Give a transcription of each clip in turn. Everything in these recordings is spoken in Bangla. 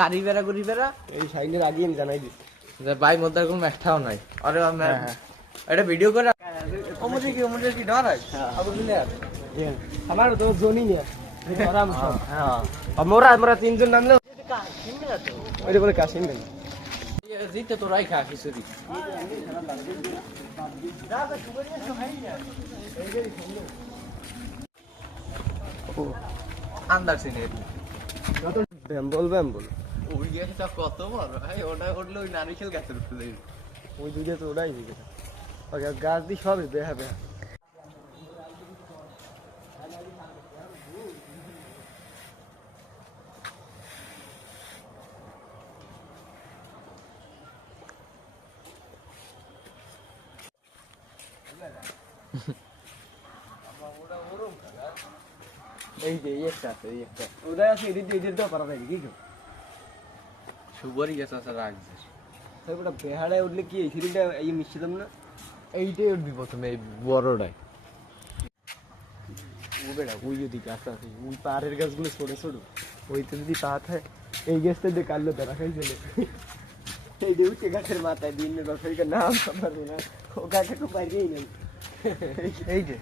গাড়ি বেড়া ঘুরি বেড়া এই সাইকেল আগে আমি জানাই দিচ্ছি ভাই মধ্যে কোনো একটাও নাই আরে আমরা এটা ভিডিও করে কি ডর হয় আমার তো জনি নিয়ে মোরা মোরা তিনজন নামলে ওইটা বলে কাশিম গেল জিতে তোরাই খা খিচুড়ি আন্দার সিনে ব্যাম্বল ব্যাম্বল ওই গাছটা কত বড় ভাই ওটা উঠলে ওই নারিকেল গাছের উপরে যাবে ওই দুইটা তো ওটাই হয়ে গেছে গাছ দিয়ে সবই বেহা বেহা এই যে একটা আছে এই একটা ওটাই আছে এদিক তো পারা যায় কি সুবরি গাছ আছে রাখছে ওটা বেহাড়ায় উঠলে কি এই সিঁড়িটা এই মিশছিলাম না এইটাই উঠবি প্রথমে এই বড়টাই ও বেড়া ওই যদি গাছ আছে ওই পাহাড়ের গাছগুলো ছোট ছোট ওইতে যদি পা থাকে এই গাছটা দিয়ে কাটলো ধরা খাই চলে এই যে উঠে গাছের মাথায় দিন রসইকার নাম পারবো না ও গাছে তো পারিয়েই নেই এই যে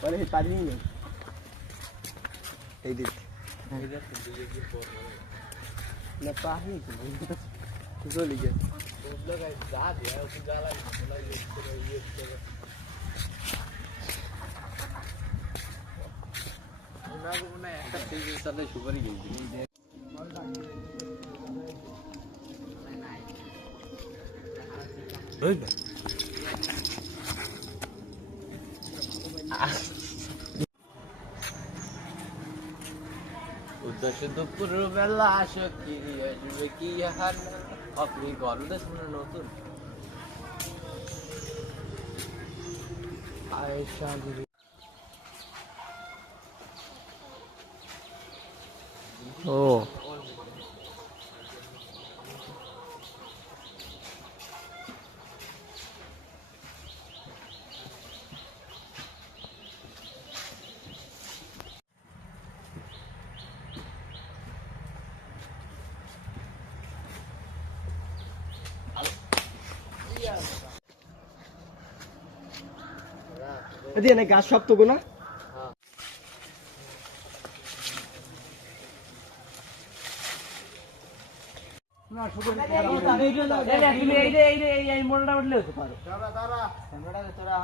পরে পারিয়েই নেই এই দিক না পাহি চলে গেছে একটা তেজের সাথে সুপারি গেছি উদ্দেশ্য দুপুর বেলা আসো কি আসবে কি হার আপনি গরুদের শুনে নতুন আয়েশা ও এদিকে না গাছ সব তো না তোরা